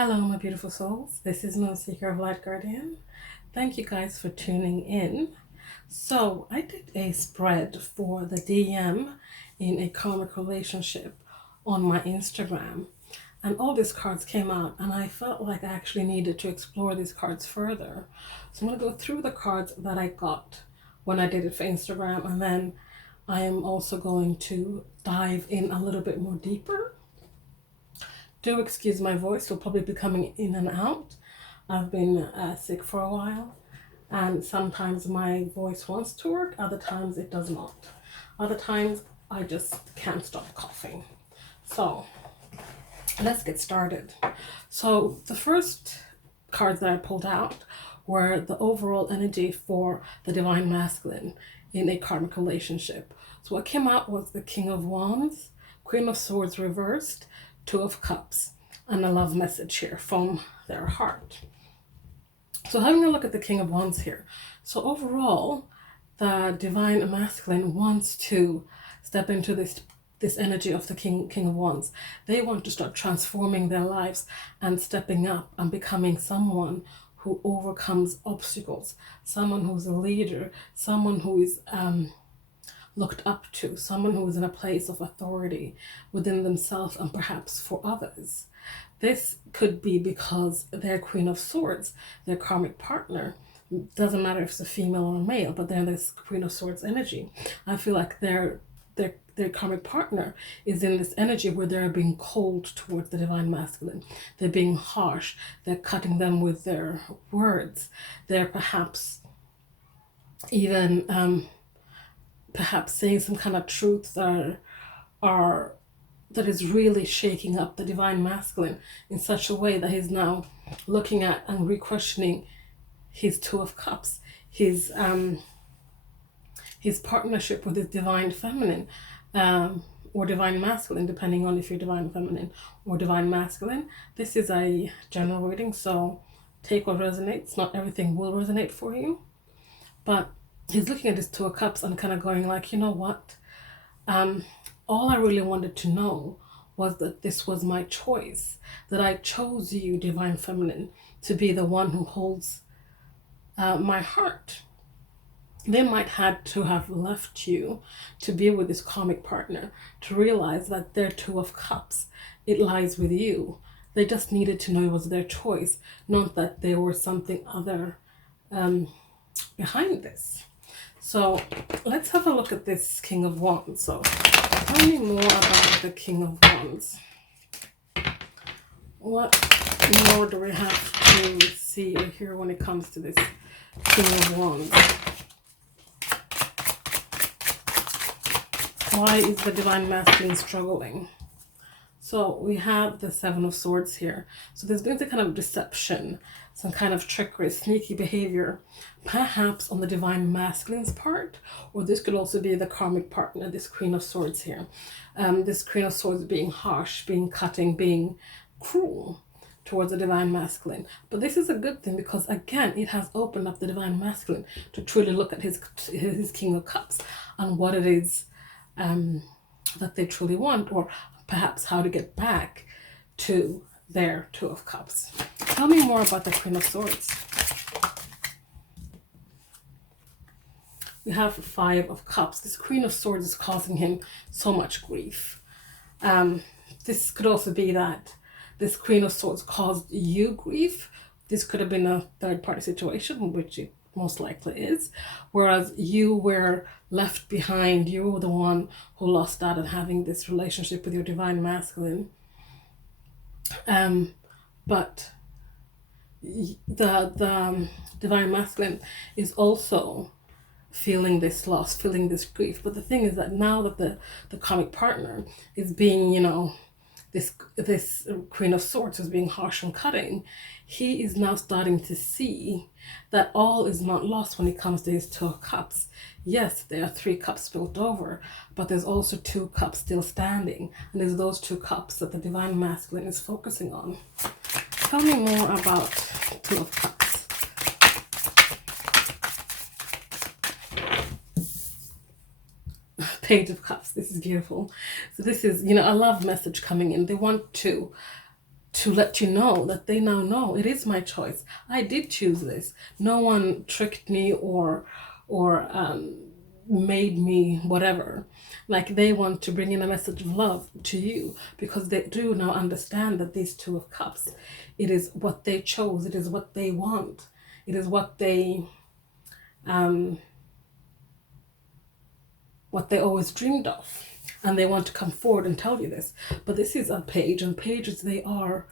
Hello, my beautiful souls. This is Moonseeker of Light Guardian. Thank you guys for tuning in. So, I did a spread for the DM in a karmic relationship on my Instagram, and all these cards came out, and I felt like I actually needed to explore these cards further. So, I'm going to go through the cards that I got when I did it for Instagram, and then I am also going to dive in a little bit more deeper. Do excuse my voice, it'll probably be coming in and out. I've been sick for a while, and sometimes my voice wants to work, other times it does not. Other times I just can't stop coughing. So let's get started. So the first cards that I pulled out were the overall energy for the Divine Masculine in a karmic relationship. So what came out was the King of Wands, Queen of Swords reversed, Two of Cups, and a love message here from their heart. So having a look at the King of Wands here. So overall, the Divine Masculine wants to step into this energy of the King of Wands. They want to start transforming their lives and stepping up and becoming someone who overcomes obstacles, someone who's a leader, someone who is looked up to, someone who is in a place of authority within themselves and perhaps for others. This could be because their Queen of Swords, their karmic partner, doesn't matter if it's a female or a male, but they're this Queen of Swords energy. I feel like their karmic partner is in this energy where they're being cold towards the Divine Masculine. They're being harsh. They're cutting them with their words. They're perhaps even perhaps saying some kind of truth that is really shaking up the Divine Masculine in such a way that he's now looking at and re-questioning his Two of Cups, his partnership with his Divine Feminine, or Divine Masculine, depending on if you're Divine Feminine or Divine Masculine. This is a general reading, so take what resonates. Not everything will resonate for you, but he's looking at his Two of Cups and kind of going like, you know what? All I really wanted to know was that this was my choice, that I chose you, Divine Feminine, to be the one who holds my heart. They might had to have left you to be with this karmic partner to realize that their Two of Cups, it lies with you. They just needed to know it was their choice, not that there was something other behind this. So let's have a look at this King of Wands. So tell me more about the King of Wands. What more do we have to see or hear when it comes to this King of Wands? Why is the Divine Masculine struggling? So we have the Seven of Swords here. So there's been some kind of deception, some kind of trickery, sneaky behavior, perhaps on the Divine Masculine's part, or this could also be the karmic partner, this Queen of Swords here. This Queen of Swords being harsh, being cutting, being cruel towards the Divine Masculine. But this is a good thing because, again, it has opened up the Divine Masculine to truly look at his King of Cups and what it is that they truly want, or perhaps how to get back to their Two of Cups. Tell me more about the Queen of Swords. We have Five of Cups. This Queen of Swords is causing him so much grief. This could also be that this Queen of Swords caused you grief. This could have been a third-party situation, which it most likely is, whereas you were left behind. You were the one who lost out on having this relationship with your Divine Masculine. But the Divine Masculine is also feeling this loss, feeling this grief. But the thing is that now that the karmic partner is being, this Queen of Swords is being harsh and cutting, he is now starting to see that all is not lost when it comes to his Two of Cups. Yes, there are 3 cups spilled over, but there's also 2 cups still standing, and it's those 2 cups that the Divine Masculine is focusing on. Tell me more about Two of Cups. Page of Cups. This is beautiful. So this is, a love message coming in. They want to to let you know that they now know it is my choice. I did choose this. No one tricked me or made me whatever. Like, they want to bring in a message of love to you because they do now understand that these Two of Cups, it is what they chose, it is what they want, it is what they always dreamed of, and they want to come forward and tell you this. But this is a page, and pages, they are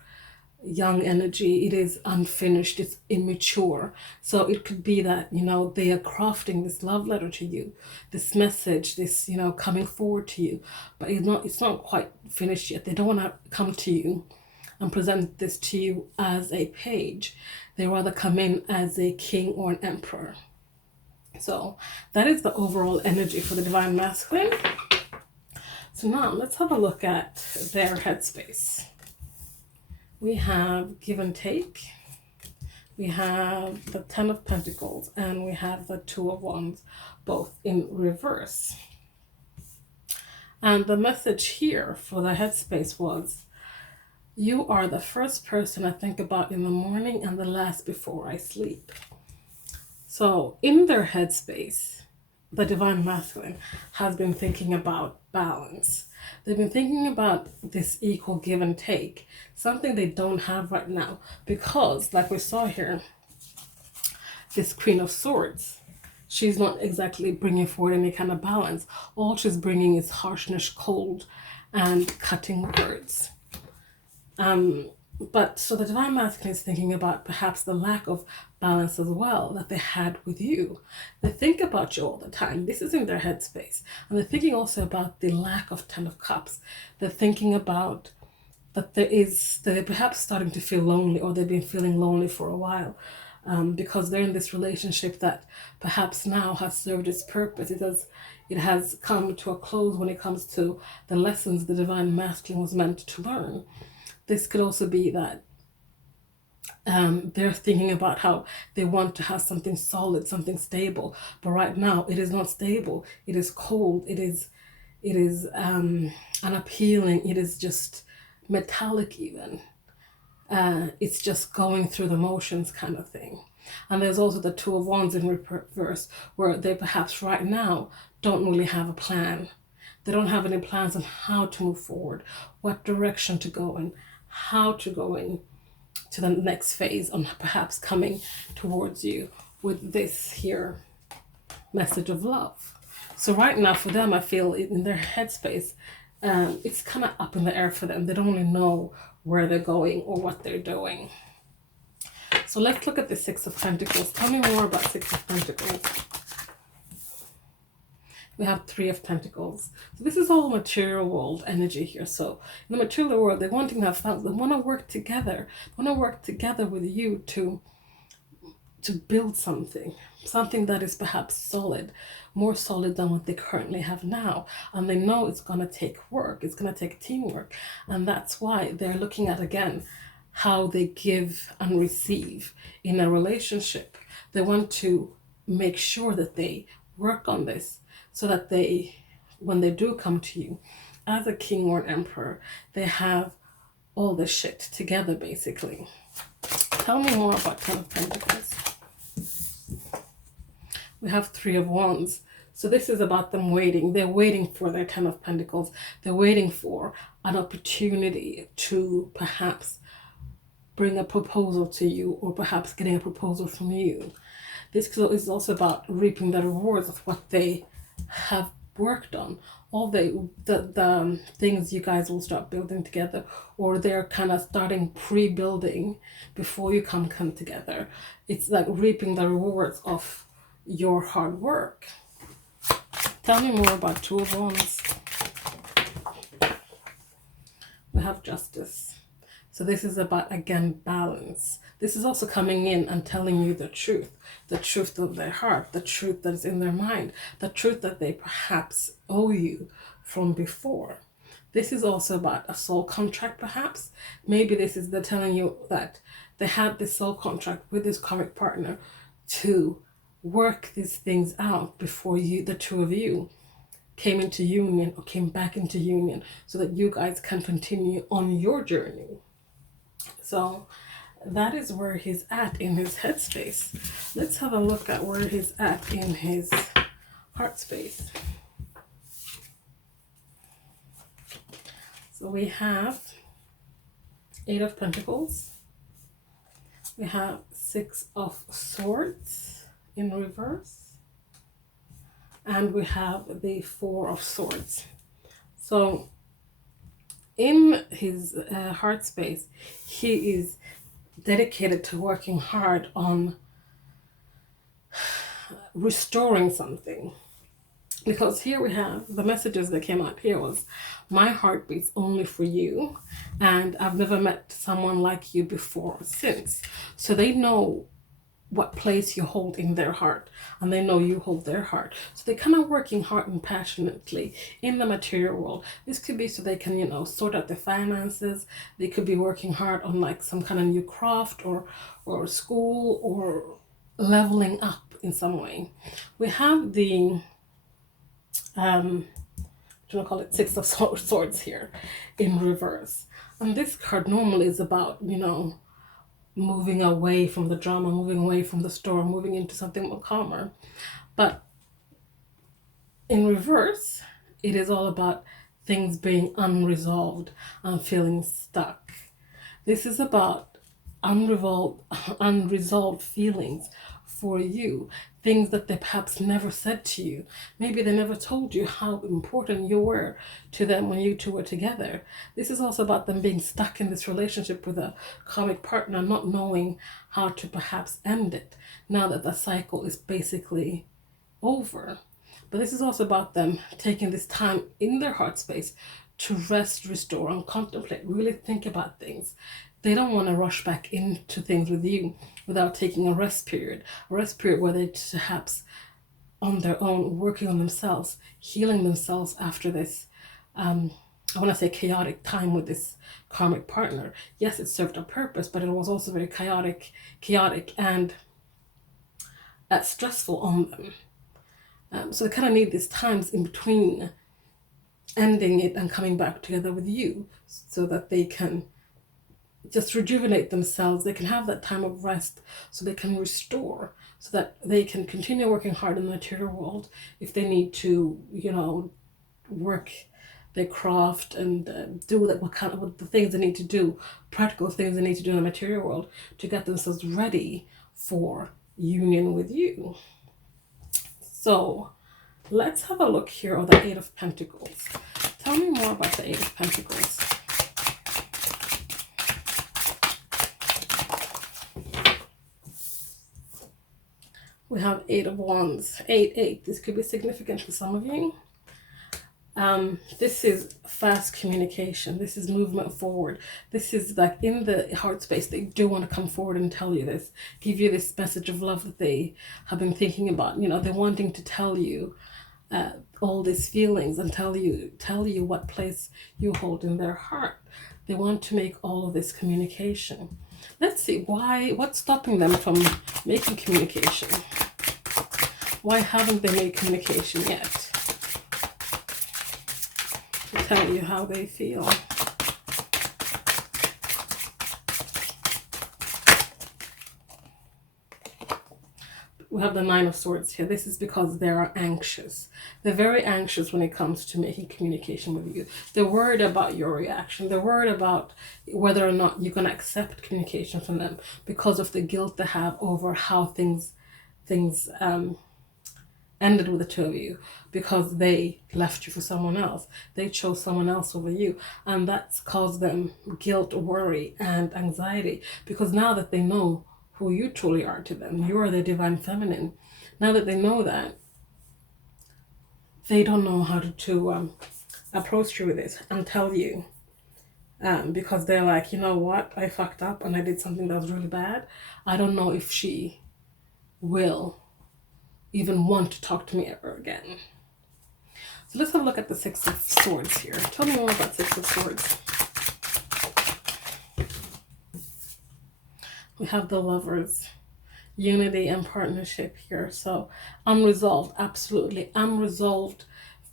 young energy. It is unfinished, it's immature. So it could be that, you know, they are crafting this love letter to you, this message, this, you know, coming forward to you, but it's not quite finished yet. They don't want to come to you and present this to you as a page. They rather come in as a king or an emperor. So that is the overall energy for the Divine Masculine. So now let's have a look at their headspace. We have give and take, we have the Ten of Pentacles, and we have the Two of Wands, both in reverse. And the message here for the headspace was, you are the first person I think about in the morning and the last before I sleep. So in their headspace, the Divine Masculine has been thinking about balance. They've been thinking about this equal give and take, something they don't have right now, because like we saw here, this Queen of Swords, she's not exactly bringing forward any kind of balance. All she's bringing is harshness, cold, and cutting words. But so the Divine Masculine is thinking about perhaps the lack of balance as well that they had with you. They think about you all the time. This is in their headspace. And they're thinking also about the lack of Ten of Cups. They're thinking about that they're perhaps starting to feel lonely, or they've been feeling lonely for a while, because they're in this relationship that perhaps now has served its purpose. It has come to a close when it comes to the lessons the Divine Masculine was meant to learn. This could also be that they're thinking about how they want to have something solid, something stable, but right now it is not stable. It is cold. It is unappealing. It is just metallic even. It's just going through the motions kind of thing. And there's also the Two of Wands in reverse, where they perhaps right now don't really have a plan. They don't have any plans on how to move forward, what direction to go in, how to go in to the next phase, on perhaps coming towards you with this here message of love. So right now for them, I feel in their headspace, it's kind of up in the air for them. They don't really know where they're going or what they're doing. So let's look at the Six of Pentacles. Tell me more about Six of Pentacles. We have Three of Pentacles. So this is all material world energy here. So in the material world, they're wanting to have fun. They want to work together. They want to work together with you to build something that is perhaps solid, more solid than what they currently have now. And they know it's going to take work. It's going to take teamwork. And that's why they're looking at, again, how they give and receive in a relationship. They want to make sure that they work on this, so that when they do come to you as a king or an emperor, they have all this shit together, basically. Tell me more about Ten of Pentacles. We have Three of Wands. So this is about them waiting. They're waiting for their Ten of Pentacles. They're waiting for an opportunity to perhaps bring a proposal to you, or perhaps getting a proposal from you. This is also about reaping the rewards of what they have worked on. All the things you guys will start building together, or they're kind of starting pre-building before you come together. It's like reaping the rewards of your hard work. Tell me more about Two of Wands. We have Justice. So this is about, again, balance. This is also coming in and telling you the truth of their heart, the truth that is in their mind, the truth that they perhaps owe you from before. This is also about a soul contract, perhaps. Maybe this is they're telling you that they had this soul contract with this karmic partner to work these things out before the two of you came into union, or came back into union, so that you guys can continue on your journey. So that is where he's at in his headspace. Let's have a look at where he's at in his heart space. So we have 8 of Pentacles. We have 6 of Swords in reverse. And we have the 4 of Swords. So in his heart space, he is dedicated to working hard on restoring something. Because here we have the messages that came out here was, my heart beats only for you, and I've never met someone like you before or since. So they know what place you hold in their heart, and they know you hold their heart. So they're kind of working hard and passionately in the material world. This could be so they can, you know, sort out their finances. They could be working hard on like some kind of new craft or school or leveling up in some way. We have the do you want to call it 6 of Swords here in reverse. And this card normally is about, you know, moving away from the drama, moving away from the storm, moving into something more calmer. But in reverse, it is all about things being unresolved and feeling stuck. This is about unresolved feelings for you, things that they perhaps never said to you. Maybe they never told you how important you were to them when you two were together. This is also about them being stuck in this relationship with a karmic partner, not knowing how to perhaps end it now that the cycle is basically over. But this is also about them taking this time in their heart space to rest, restore, and contemplate, really think about things. They don't want to rush back into things with you without taking a rest period where they perhaps on their own, working on themselves, healing themselves after this, I want to say chaotic time with this karmic partner. Yes, it served a purpose, but it was also very chaotic and stressful on them. So they kind of need these times in between ending it and coming back together with you so that they can just rejuvenate themselves. They can have that time of rest so they can restore, so that they can continue working hard in the material world if they need to, you know, work their craft and do that, what the things they need to do, practical things they need to do in the material world to get themselves ready for union with you. So let's have a look here at the 8 of Pentacles. Tell me more about the 8 of Pentacles. We have 8 of Wands, 8. This could be significant for some of you. This is fast communication. This is movement forward. This is like in the heart space. They do want to come forward and tell you this, give you this message of love that they have been thinking about. You know, they're wanting to tell you all these feelings and tell you what place you hold in their heart. They want to make all of this communication. Let's see what's stopping them from making communication. Why haven't they made communication yet? To tell you how they feel. We have the 9 of Swords here. This is because they are anxious. They're very anxious when it comes to making communication with you. They're worried about your reaction. They're worried about whether or not you're going to accept communication from them because of the guilt they have over how things ended with the two of you, because they left you for someone else. They chose someone else over you, and that's caused them guilt, worry, and anxiety, because now that they know who you truly are to them, you are the divine feminine. Now that they know that, they don't know how to approach you with this and tell you, because they're like, you know what, I fucked up and I did something that was really bad. I don't know if she will even want to talk to me ever again. So let's have a look at the 6 of Swords here. Tell me more about 6 of Swords. We have the Lovers, unity and partnership here. So unresolved, absolutely unresolved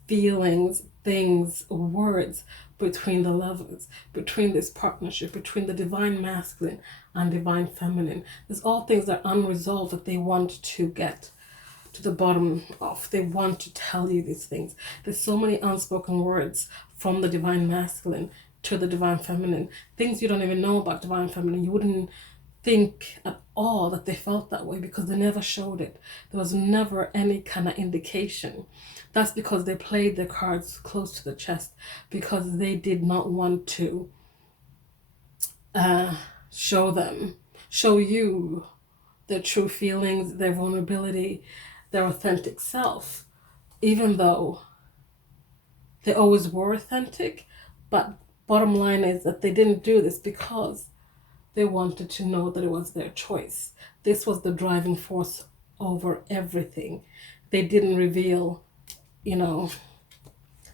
feelings, things, words between the lovers, between this partnership, between the divine masculine and divine feminine. There's all things that are unresolved that they want to get to the bottom of. They want to tell you these things. There's so many unspoken words from the divine masculine to the divine feminine. Things you don't even know about divine feminine. You wouldn't think at all that they felt that way because they never showed it. There was never any kind of indication. That's because they played their cards close to the chest, because they did not want to show you their true feelings, their vulnerability, their authentic self, even though they always were authentic. But bottom line is that they didn't do this because they wanted to know that it was their choice. This was the driving force over everything. They didn't reveal,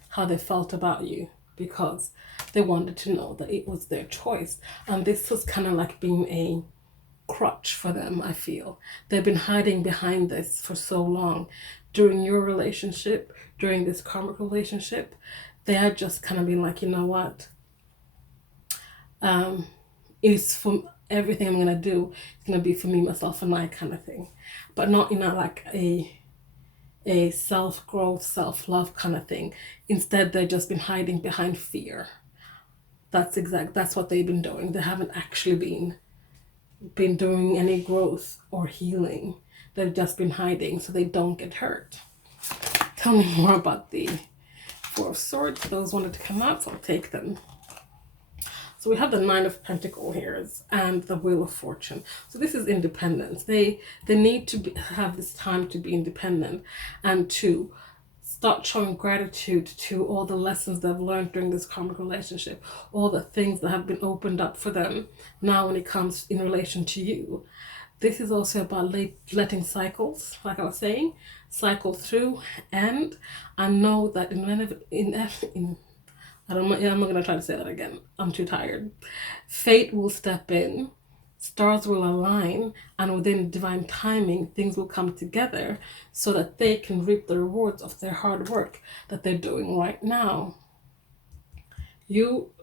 how they felt about you because they wanted to know that it was their choice. And this was kind of like being a crutch for them, I feel. They've been hiding behind this for so long. During your relationship, during this karmic relationship, they had just kind of been like, you know what? It's for everything I'm going to do, it's going to be for me, myself, and I kind of thing. But not, like a self-growth, self-love kind of thing. Instead, they've just been hiding behind fear. That's what they've been doing. They haven't actually been doing any growth or healing. They've just been hiding so they don't get hurt. Tell me more about the Four of Swords. Those wanted to come out, so I'll take them. So we have the Nine of Pentacles here and the Wheel of Fortune. So this is independence. They need to have this time to be independent and to start showing gratitude to all the lessons they've learned during this karmic relationship, all the things that have been opened up for them now when it comes in relation to you. This is also about letting cycles, like I was saying, cycle through, and I know that I'm not going to try to say that again. I'm too tired. Fate will step in, stars will align, and within divine timing, things will come together so that they can reap the rewards of their hard work that they're doing right now.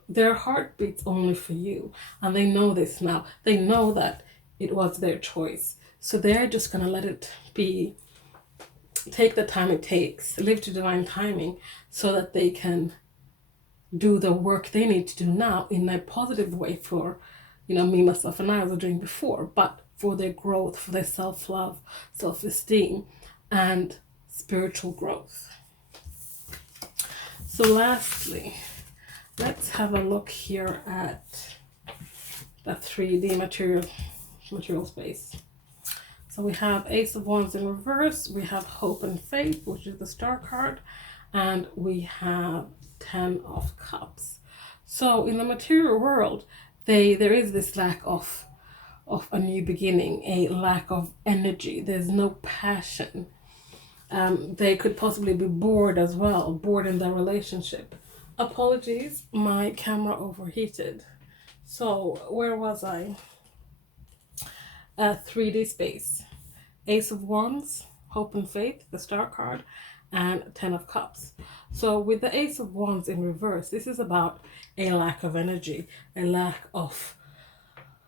Their heart beats only for you, and they know this now. They know that it was their choice. So they're just going to let it be, take the time it takes, live to divine timing so that they can do the work they need to do now in a positive way for, me, myself, and I was doing before, but for their growth, for their self-love, self-esteem, and spiritual growth. So lastly, let's have a look here at the 3D material space. So we have Ace of Wands in reverse, we have Hope and Faith, which is the Star card, and we have 10 of Cups. So in the material world, there is this lack of a new beginning, a lack of energy. There's no passion. They could possibly be bored as well, bored in their relationship. Apologies, my camera overheated. So where was I? 3D space. Ace of Wands, Hope and Faith, the Star card, and 10 of Cups. So with the Ace of Wands in reverse, this is about a lack of energy, a lack of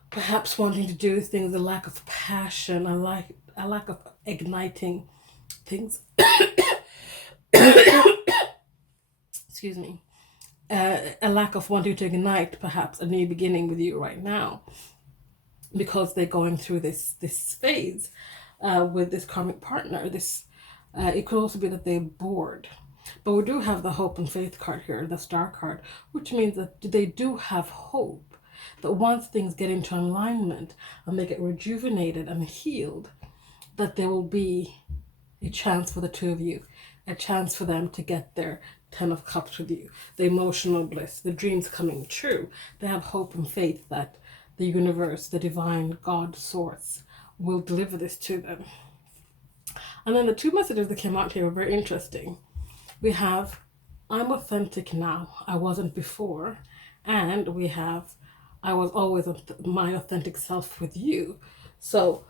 perhaps wanting to do things, a lack of passion, a lack of igniting things. Excuse me. A lack of wanting to ignite perhaps a new beginning with you right now, because they're going through this phase with this karmic partner. It could also be that they're bored. But we do have the Hope and Faith card here, the Star card, which means that they do have hope that once things get into alignment and they get rejuvenated and healed, that there will be a chance for the two of you, a chance for them to get their 10 of Cups with you, the emotional bliss, the dreams coming true. They have hope and faith that the universe, the divine God source, will deliver this to them. And then the two messages that came out here were very interesting. We have, I'm authentic now, I wasn't before. And we have, I was always my authentic self with you. So,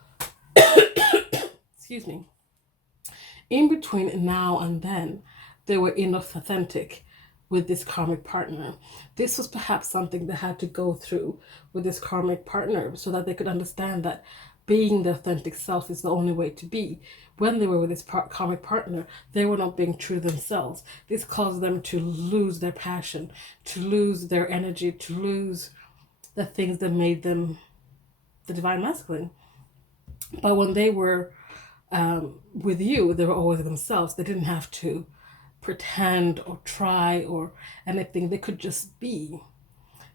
excuse me, in between now and then, they were inauthentic. with this karmic partner. This was perhaps something they had to go through with this karmic partner so that they could understand that being the authentic self is the only way to be. When they were with this karmic partner, they were not being true to themselves. This caused them to lose their passion, to lose their energy, to lose the things that made them the divine masculine. But when they were with you, they were always themselves. They didn't have to pretend or try or anything. They could just be.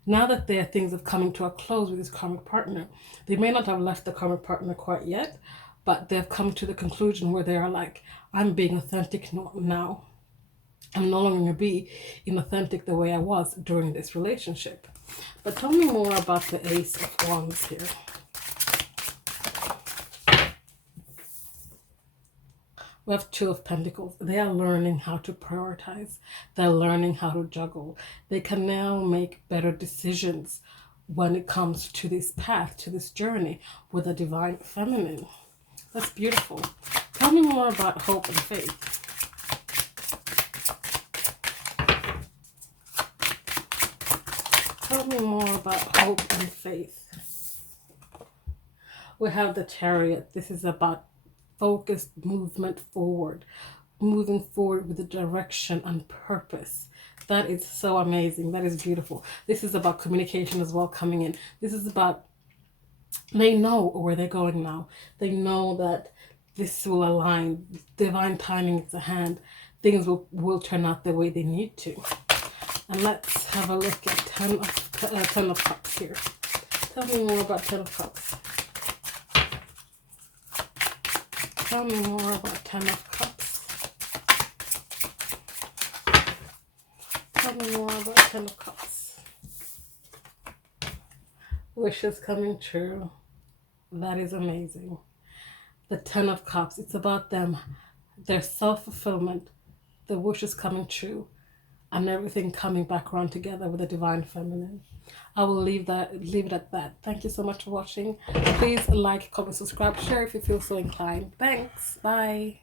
Now that their things have coming to a close with this karmic partner, they may not have left the karmic partner quite yet, but they've come to the conclusion where they are like, I'm being authentic now. I'm no longer going to be inauthentic the way I was during this relationship. But tell me more about the Ace of Wands here. We have Two of Pentacles. They are learning how to prioritize. They're learning how to juggle. They can now make better decisions when it comes to this path, to this journey with a divine feminine. That's beautiful. Tell me more about hope and faith. Tell me more about hope and faith. We have the Chariot. This is about focused movement forward, moving forward with a direction and purpose. That is so amazing. That is beautiful. This is about communication as well coming in. This is about, they know where they're going now. They know that this will align. Divine timing is at hand. Things will turn out the way they need to. And let's have a look at Ten of Cups here. Tell me more about Ten of Cups. Tell me more about Ten of Cups. Tell me more about Ten of Cups. Wishes coming true. That is amazing. The Ten of Cups. It's about them, their self-fulfillment, the wishes coming true, and everything coming back around together with the divine feminine. I will leave it at that. Thank you so much for watching. Please like, comment, subscribe, share if you feel so inclined. Thanks. Bye.